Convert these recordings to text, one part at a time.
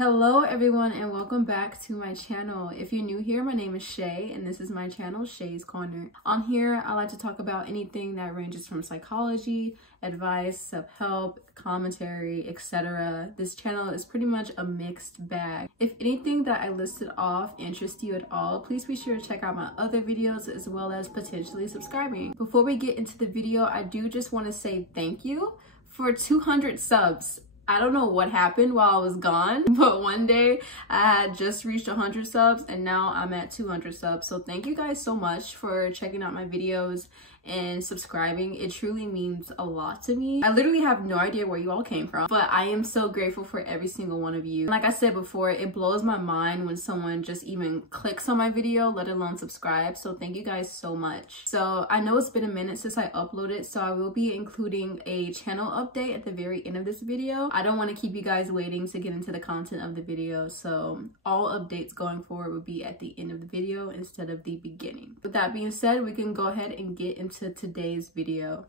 Hello everyone and welcome back to my channel. If you're new here, my name is Shay and this is my channel, Shay's Corner. On here, I like to talk about anything that ranges from psychology, advice, self-help, commentary, etc. This channel is pretty much a mixed bag. If anything that I listed off interests you at all, please be sure to check out my other videos as well as potentially subscribing. Before we get into the video, I do just want to say thank you for 200 subs. I don't know what happened while I was gone, but one day I had just reached 100 subs and now I'm at 200 subs. So thank you guys so much for checking out my videos and subscribing. It truly means a lot to me. I literally have no idea where you all came from, but I am so grateful for every single one of you. Like I said before, it blows my mind when someone just even clicks on my video, let alone subscribe. So thank you guys so much. So I know it's been a minute since I uploaded, so I will be including a channel update at the very end of this video. I don't want to keep you guys waiting to get into the content of the video, so all updates going forward will be at the end of the video instead of the beginning. With that being said, we can go ahead and get into today's video.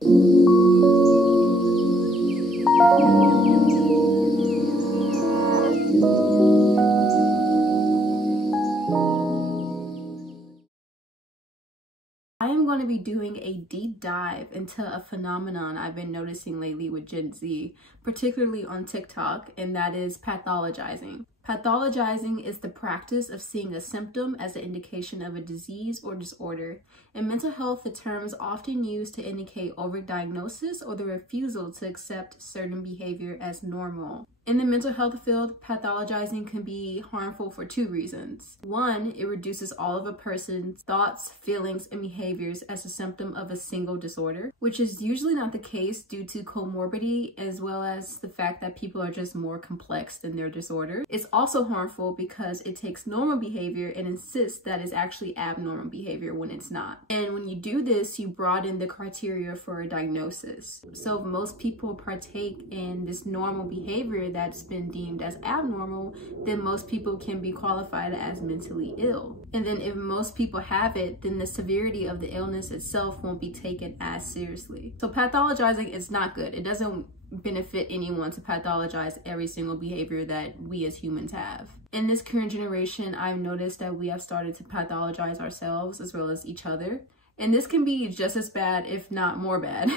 I am going to be doing a deep dive into a phenomenon I've been noticing lately with Gen Z, particularly on TikTok, and that is pathologizing. Pathologizing is the practice of seeing a symptom as an indication of a disease or disorder. In mental health, the term is often used to indicate overdiagnosis or the refusal to accept certain behavior as normal. In the mental health field, pathologizing can be harmful for two reasons. One, it reduces all of a person's thoughts, feelings, and behaviors as a symptom of a single disorder, which is usually not the case due to comorbidity as well as the fact that people are just more complex than their disorder. It's also harmful because it takes normal behavior and insists that it's actually abnormal behavior when it's not. And when you do this, you broaden the criteria for a diagnosis. So if most people partake in this normal behavior that's been deemed as abnormal, then most people can be qualified as mentally ill. And then if most people have it, then the severity of the illness itself won't be taken as seriously. So pathologizing is not good. It doesn't benefit anyone to pathologize every single behavior that we as humans have. In this current generation, I've noticed that we have started to pathologize ourselves as well as each other. And this can be just as bad, if not more bad,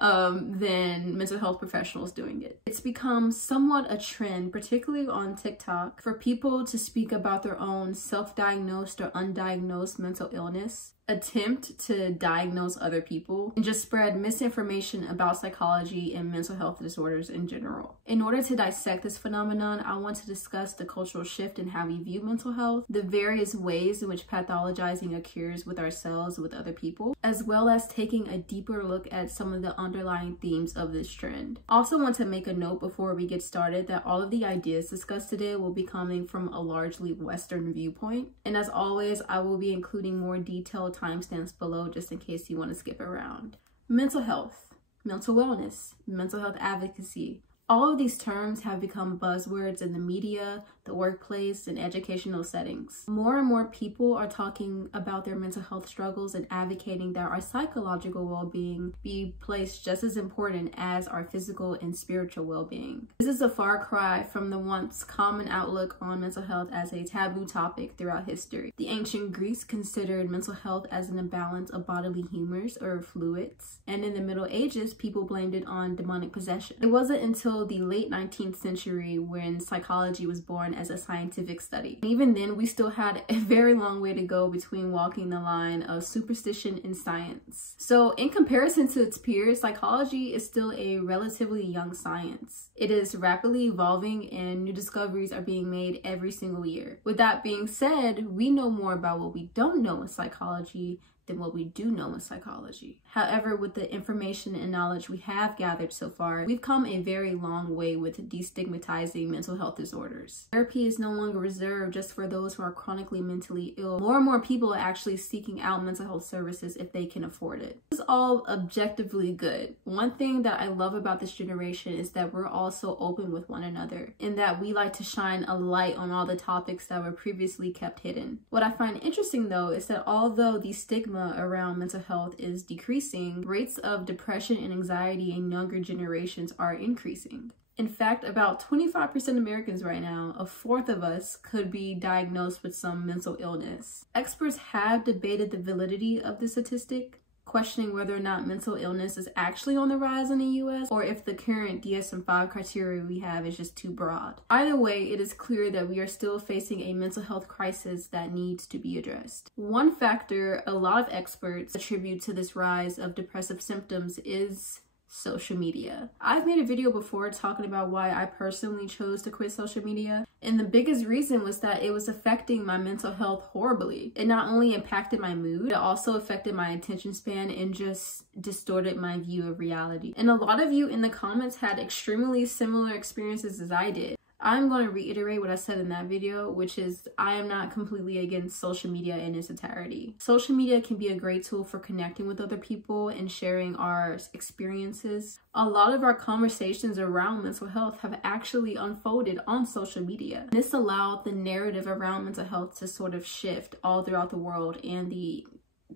than mental health professionals doing it. It's become somewhat a trend, particularly on TikTok, for people to speak about their own self-diagnosed or undiagnosed mental illness, attempt to diagnose other people, and just spread misinformation about psychology and mental health disorders in general. In order to dissect this phenomenon, I want to discuss the cultural shift in how we view mental health, the various ways in which pathologizing occurs with ourselves, with other people, as well as taking a deeper look at some of the underlying themes of this trend. I also want to make a note before we get started that all of the ideas discussed today will be coming from a largely Western viewpoint. And as always, I will be including more detailed timestamps below just in case you want to skip around. Mental health, mental wellness, mental health advocacy. All of these terms have become buzzwords in the media, the workplace, and educational settings. More and more people are talking about their mental health struggles and advocating that our psychological well-being be placed just as important as our physical and spiritual well-being. This is a far cry from the once common outlook on mental health as a taboo topic throughout history. The ancient Greeks considered mental health as an imbalance of bodily humors or fluids, and in the Middle Ages, people blamed it on demonic possession. It wasn't until the late 19th century when psychology was born as a scientific study. And even then, we still had a very long way to go between walking the line of superstition and science. So in comparison to its peers, psychology is still a relatively young science. It is rapidly evolving and new discoveries are being made every single year. With that being said, we know more about what we don't know in psychology than what we do know in psychology. However, with the information and knowledge we have gathered so far, we've come a very long way with destigmatizing mental health disorders. Therapy is no longer reserved just for those who are chronically mentally ill. More and more people are actually seeking out mental health services if they can afford it. This is all objectively good. One thing that I love about this generation is that we're all so open with one another, in that we like to shine a light on all the topics that were previously kept hidden. What I find interesting though is that although the stigma around mental health is decreasing, rates of depression and anxiety in younger generations are increasing. In fact, about 25% of Americans right now, a fourth of us, could be diagnosed with some mental illness. Experts have debated the validity of this statistic, questioning whether or not mental illness is actually on the rise in the US or if the current DSM-5 criteria we have is just too broad. Either way, it is clear that we are still facing a mental health crisis that needs to be addressed. One factor a lot of experts attribute to this rise of depressive symptoms is social media. I've made a video before talking about why I personally chose to quit social media, and the biggest reason was that it was affecting my mental health horribly. It not only impacted my mood, it also affected my attention span and just distorted my view of reality. And a lot of you in the comments had extremely similar experiences as I did. I'm going to reiterate what I said in that video, which is I am not completely against social media in its entirety. Social media can be a great tool for connecting with other people and sharing our experiences. A lot of our conversations around mental health have actually unfolded on social media. This allowed the narrative around mental health to sort of shift all throughout the world and the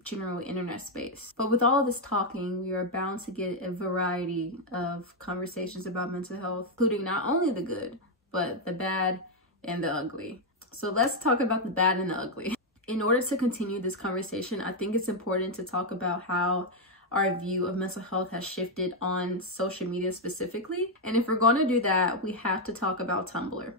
general internet space. But with all of this talking, we are bound to get a variety of conversations about mental health, including not only the good, but the bad and the ugly. So let's talk about the bad and the ugly. In order to continue this conversation, I think it's important to talk about how our view of mental health has shifted on social media specifically. And if we're going to do that, we have to talk about Tumblr.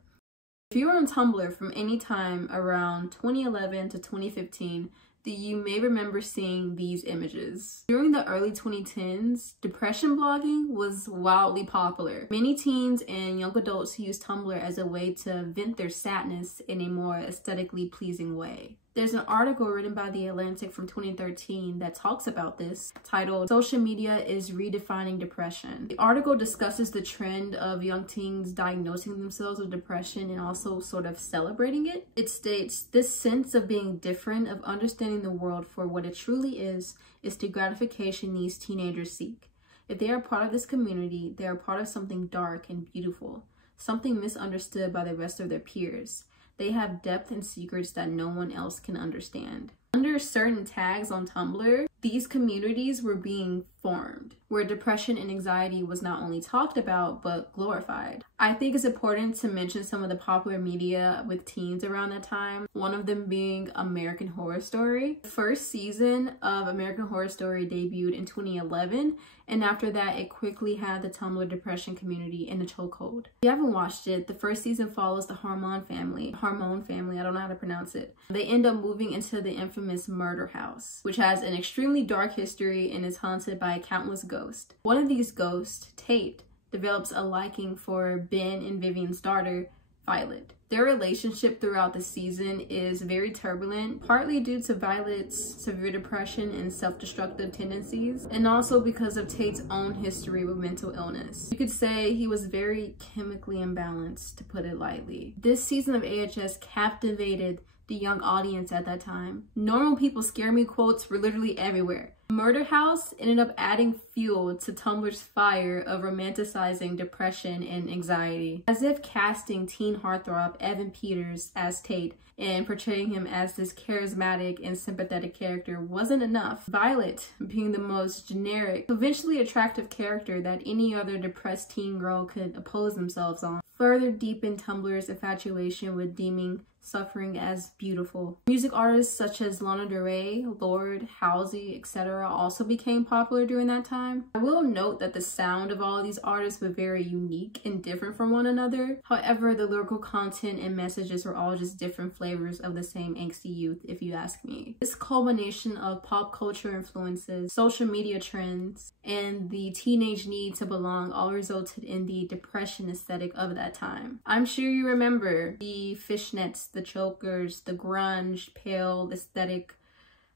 If you were on Tumblr from any time around 2011 to 2015, you may remember seeing these images. During the early 2010s, depression blogging was wildly popular. Many teens and young adults used Tumblr as a way to vent their sadness in a more aesthetically pleasing way. There's an article written by The Atlantic from 2013 that talks about this, titled "Social Media is Redefining Depression." The article discusses the trend of young teens diagnosing themselves with depression and also sort of celebrating it. It states, "This sense of being different, of understanding the world for what it truly is the gratification these teenagers seek. If they are part of this community, they are part of something dark and beautiful, something misunderstood by the rest of their peers. They have depth and secrets that no one else can understand." Under certain tags on Tumblr, these communities were being formed, where depression and anxiety was not only talked about, but glorified. I think it's important to mention some of the popular media with teens around that time, one of them being American Horror Story. The first season of American Horror Story debuted in 2011, and after that, it quickly had the Tumblr depression community in a chokehold. If you haven't watched it, the first season follows the Harmon family, I don't know how to pronounce it. They end up moving into the infamous murder house, which has an extremely dark history and is haunted by countless ghosts. One of these ghosts, Tate, develops a liking for Ben and Vivian's daughter, Violet. Their relationship throughout the season is very turbulent, partly due to Violet's severe depression and self-destructive tendencies, and also because of Tate's own history with mental illness. You could say he was very chemically imbalanced, to put it lightly. This season of AHS captivated the young audience at that time. "Normal people scare me" quotes were literally everywhere. Murder House ended up adding fuel to Tumblr's fire of romanticizing depression and anxiety, as if casting teen heartthrob Evan Peters as Tate and portraying him as this charismatic and sympathetic character wasn't enough. Violet, being the most generic, eventually attractive character that any other depressed teen girl could oppose themselves on, further deepened Tumblr's infatuation with deeming suffering as beautiful. Music artists such as Lana Del Rey, Lorde, Halsey, etc. also became popular during that time. I will note that the sound of all of these artists were very unique and different from one another. However, the lyrical content and messages were all just different flavors of the same angsty youth, if you ask me. This culmination of pop culture influences, social media trends, and the teenage need to belong all resulted in the depression aesthetic of that time. I'm sure you remember the fishnets, the chokers, the grunge, pale aesthetic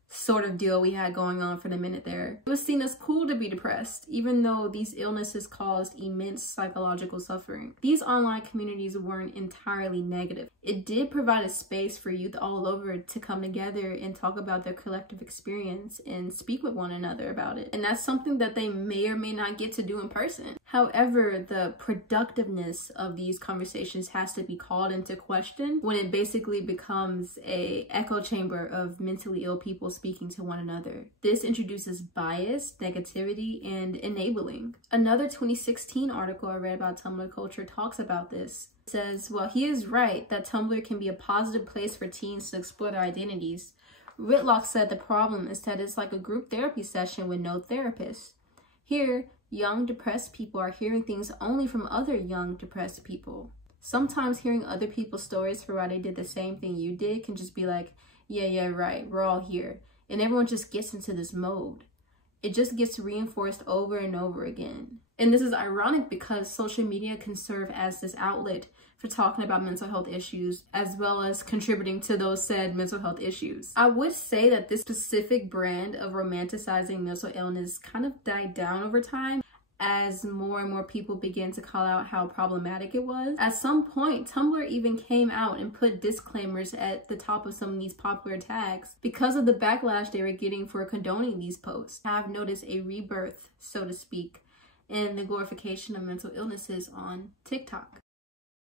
sort of deal we had going on for the minute there. It was seen as cool to be depressed, even though these illnesses caused immense psychological suffering. These online communities weren't entirely negative. It did provide a space for youth all over to come together and talk about their collective experience and speak with one another about it. And that's something that they may or may not get to do in person. However, the productiveness of these conversations has to be called into question when it basically becomes an echo chamber of mentally ill people speaking to one another. This introduces bias, negativity, and enabling. Another 2016 article I read about Tumblr culture talks about this. It says, while he is right that Tumblr can be a positive place for teens to explore their identities, Whitlock said the problem is that it's like a group therapy session with no therapist. Here, young depressed people are hearing things only from other young depressed people. Sometimes hearing other people's stories for why they did the same thing you did can just be like, yeah, right, we're all here. And everyone just gets into this mode. It just gets reinforced over and over again. And this is ironic because social media can serve as this outlet for talking about mental health issues, as well as contributing to those said mental health issues. I would say that this specific brand of romanticizing mental illness kind of died down over time as more and more people began to call out how problematic it was. At some point, Tumblr even came out and put disclaimers at the top of some of these popular tags because of the backlash they were getting for condoning these posts. I've noticed a rebirth, so to speak, in the glorification of mental illnesses on TikTok.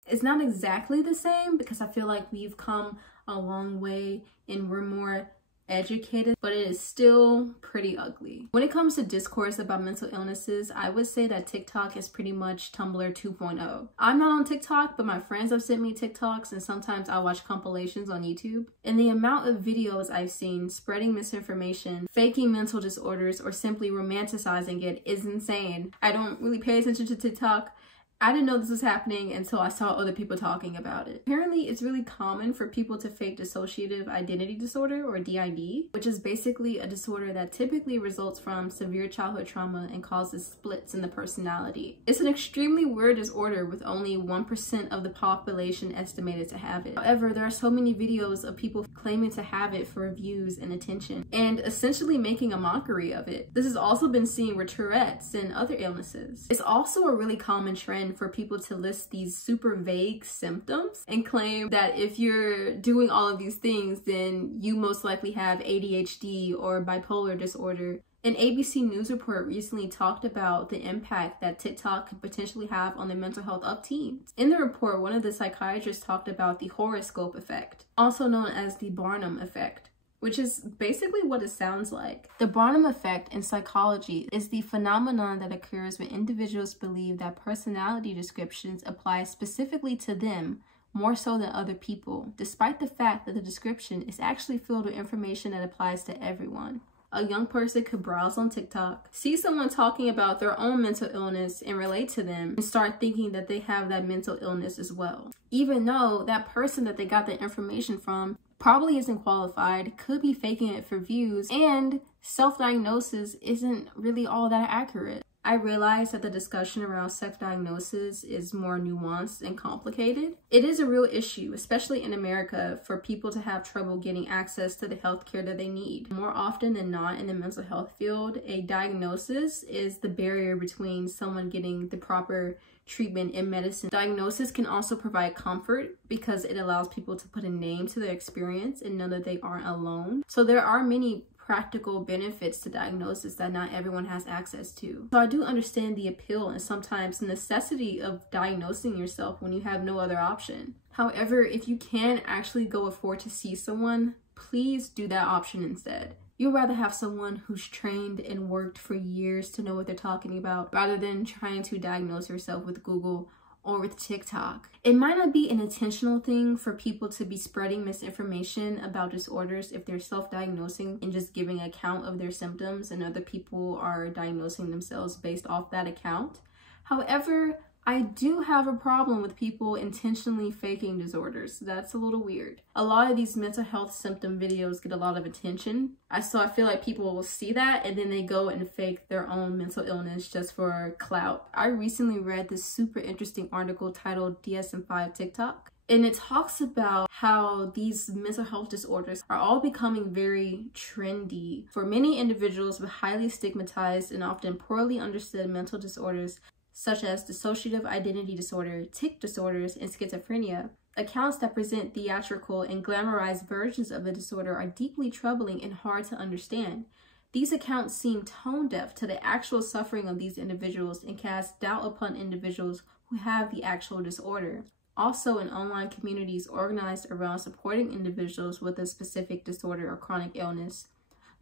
It's not exactly the same because I feel like we've come a long way and we're more educated, but it is still pretty ugly. When it comes to discourse about mental illnesses, I would say that TikTok is pretty much Tumblr 2.0. I'm not on TikTok, but my friends have sent me TikToks and sometimes I watch compilations on YouTube. And the amount of videos I've seen spreading misinformation, faking mental disorders, or simply romanticizing it is insane. I don't really pay attention to TikTok. I didn't know this was happening until I saw other people talking about it. Apparently, it's really common for people to fake dissociative identity disorder, or DID, which is basically a disorder that typically results from severe childhood trauma and causes splits in the personality. It's an extremely weird disorder with only 1% of the population estimated to have it. However, there are so many videos of people claiming to have it for views and attention, and essentially making a mockery of it. This has also been seen with Tourette's and other illnesses. It's also a really common trend for people to list these super vague symptoms and claim that if you're doing all of these things, then you most likely have ADHD or bipolar disorder. An ABC News report recently talked about the impact that TikTok could potentially have on the mental health of teens. In the report, one of the psychiatrists talked about the horoscope effect, also known as the Barnum effect, which is basically what it sounds like. The Barnum effect in psychology is the phenomenon that occurs when individuals believe that personality descriptions apply specifically to them more so than other people, despite the fact that the description is actually filled with information that applies to everyone. A young person could browse on TikTok, see someone talking about their own mental illness and relate to them, and start thinking that they have that mental illness as well, even though that person that they got the information from probably isn't qualified, could be faking it for views, and self-diagnosis isn't really all that accurate. I realize that the discussion around self-diagnosis is more nuanced and complicated. It is a real issue, especially in America, for people to have trouble getting access to the healthcare that they need. More often than not in the mental health field, a diagnosis is the barrier between someone getting the proper treatment in medicine. Diagnosis can also provide comfort because it allows people to put a name to their experience and know that they aren't alone. So there are many practical benefits to diagnosis that not everyone has access to. So I do understand the appeal and sometimes the necessity of diagnosing yourself when you have no other option. However, if you can actually go afford to see someone, please do that option instead. You'd rather have someone who's trained and worked for years to know what they're talking about rather than trying to diagnose yourself with Google or with TikTok. It might not be an intentional thing for people to be spreading misinformation about disorders if they're self-diagnosing and just giving an account of their symptoms and other people are diagnosing themselves based off that account. However, I do have a problem with people intentionally faking disorders. That's a little weird. A lot of these mental health symptom videos get a lot of attention. So I feel like people will see that and then they go and fake their own mental illness just for clout. I recently read this super interesting article titled DSM-5 TikTok. And it talks about how these mental health disorders are all becoming very trendy for many individuals with highly stigmatized and often poorly understood mental disorders such as dissociative identity disorder, tic disorders, and schizophrenia. Accounts that present theatrical and glamorized versions of the disorder are deeply troubling and hard to understand. These accounts seem tone deaf to the actual suffering of these individuals and cast doubt upon individuals who have the actual disorder. Also, in online communities organized around supporting individuals with a specific disorder or chronic illness,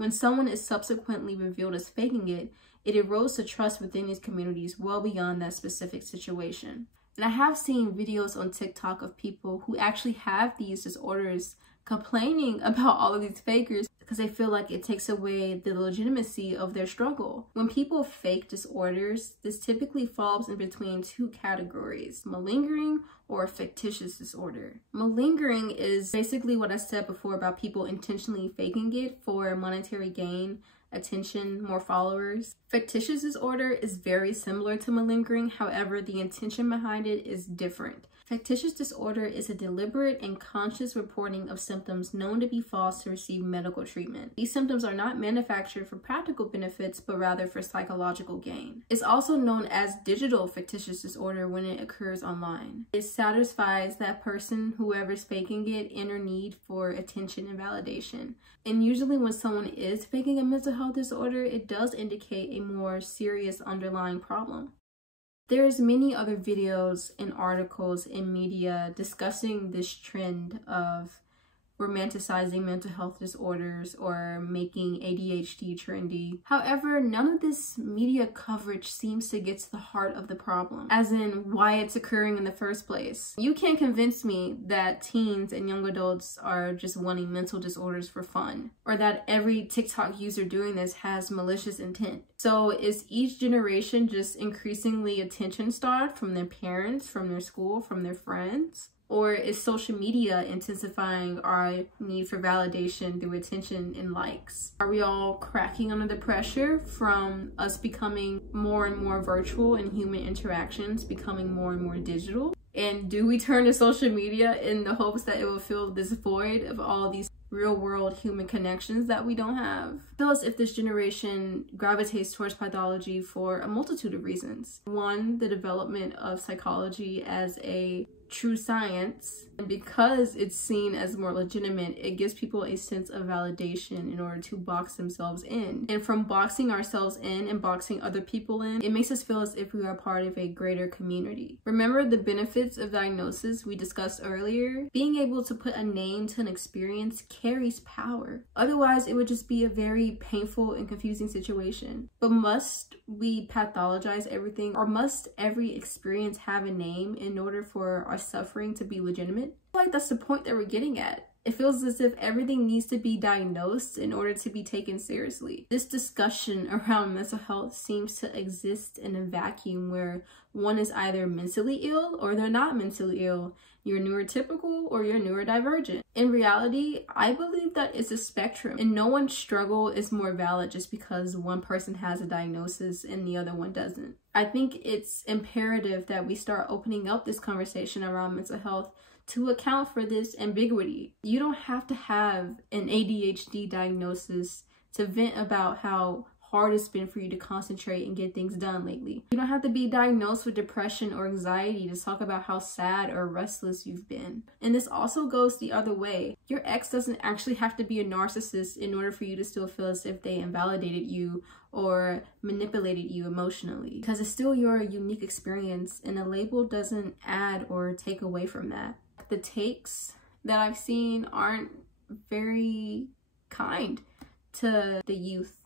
When someone is subsequently revealed as faking it, it erodes the trust within these communities well beyond that specific situation. And I have seen videos on TikTok of people who actually have these disorders complaining about all of these fakers because they feel like it takes away the legitimacy of their struggle. When people fake disorders, this typically falls in between two categories: malingering or factitious disorder. Malingering is basically what I said before about people intentionally faking it for monetary gain, attention, more followers. Factitious disorder is very similar to malingering, however, the intention behind it is different. Factitious disorder is a deliberate and conscious reporting of symptoms known to be false to receive medical treatment. These symptoms are not manufactured for practical benefits, but rather for psychological gain. It's also known as digital factitious disorder when it occurs online. It satisfies that person, whoever's faking it, inner need for attention and validation. And usually when someone is faking a mental health disorder, it does indicate a more serious underlying problem. There's many other videos and articles in media discussing this trend of romanticizing mental health disorders or making ADHD trendy. However, none of this media coverage seems to get to the heart of the problem, as in why it's occurring in the first place. You can't convince me that teens and young adults are just wanting mental disorders for fun, or that every TikTok user doing this has malicious intent. So is each generation just increasingly attention-starved from their parents, from their school, from their friends? Or is social media intensifying our need for validation through attention and likes? Are we all cracking under the pressure from us becoming more and more virtual and human interactions becoming more and more digital? And do we turn to social media in the hopes that it will fill this void of all these real-world human connections that we don't have? I feel as if this generation gravitates towards pathology for a multitude of reasons. One, the development of psychology as a true science, and because it's seen as more legitimate, it gives people a sense of validation in order to box themselves in. And from boxing ourselves in and boxing other people in, it makes us feel as if we are part of a greater community. Remember the benefits of diagnosis we discussed earlier? Being able to put a name to an experience carries power. Otherwise, it would just be a very painful and confusing situation. But must we pathologize everything, or must every experience have a name in order for our suffering to be legitimate? I feel like that's the point that we're getting at. It feels as if everything needs to be diagnosed in order to be taken seriously. This discussion around mental health seems to exist in a vacuum where one is either mentally ill or they're not mentally ill. You're neurotypical or you're neurodivergent. In reality, I believe that it's a spectrum, and no one's struggle is more valid just because one person has a diagnosis and the other one doesn't. I think it's imperative that we start opening up this conversation around mental health to account for this ambiguity. You don't have to have an ADHD diagnosis to vent about how hard it's been for you to concentrate and get things done lately. You don't have to be diagnosed with depression or anxiety to talk about how sad or restless you've been. And this also goes the other way. Your ex doesn't actually have to be a narcissist in order for you to still feel as if they invalidated you or manipulated you emotionally, because it's still your unique experience, and a label doesn't add or take away from that. The takes that I've seen aren't very kind to the youth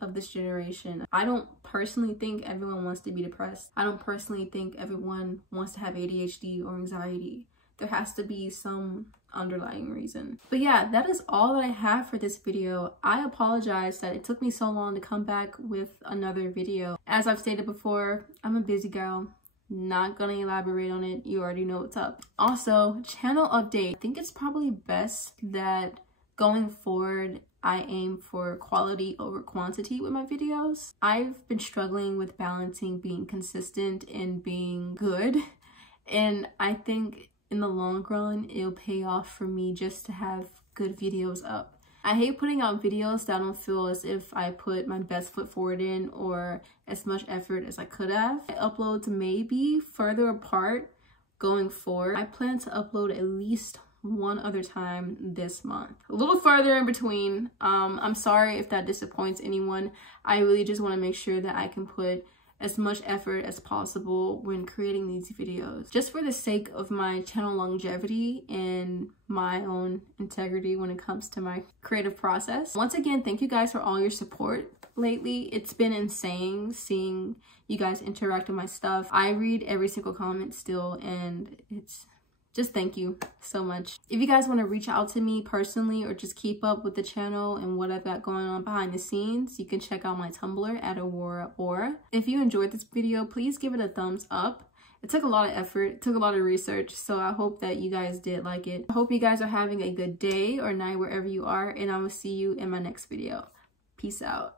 of this generation. I don't personally think everyone wants to be depressed. I don't personally think everyone wants to have ADHD or anxiety. There has to be some underlying reason. But yeah, that is all that I have for this video. I apologize that it took me so long to come back with another video. As I've stated before, I'm a busy girl. Not gonna elaborate on it. You already know what's up. Also, channel update. I think it's probably best that going forward, I aim for quality over quantity with my videos. I've been struggling with balancing being consistent and being good, and I think in the long run, it'll pay off for me just to have good videos up. I hate putting out videos that I don't feel as if I put my best foot forward in or as much effort as I could have. My uploads may be further apart going forward. I plan to upload at least one other time this month. A little further in between. I'm sorry if that disappoints anyone. I really just want to make sure that I can put as much effort as possible when creating these videos, just for the sake of my channel longevity and my own integrity when it comes to my creative process. Once again, thank you guys for all your support lately. It's been insane seeing you guys interact with my stuff. I read every single comment still, and it's just thank you so much. If you guys want to reach out to me personally or just keep up with the channel and what I've got going on behind the scenes, you can check out my Tumblr at Aurora. If you enjoyed this video, please give it a thumbs up. It took a lot of effort, it took a lot of research, so I hope that you guys did like it. I hope you guys are having a good day or night wherever you are, and I will see you in my next video. Peace out.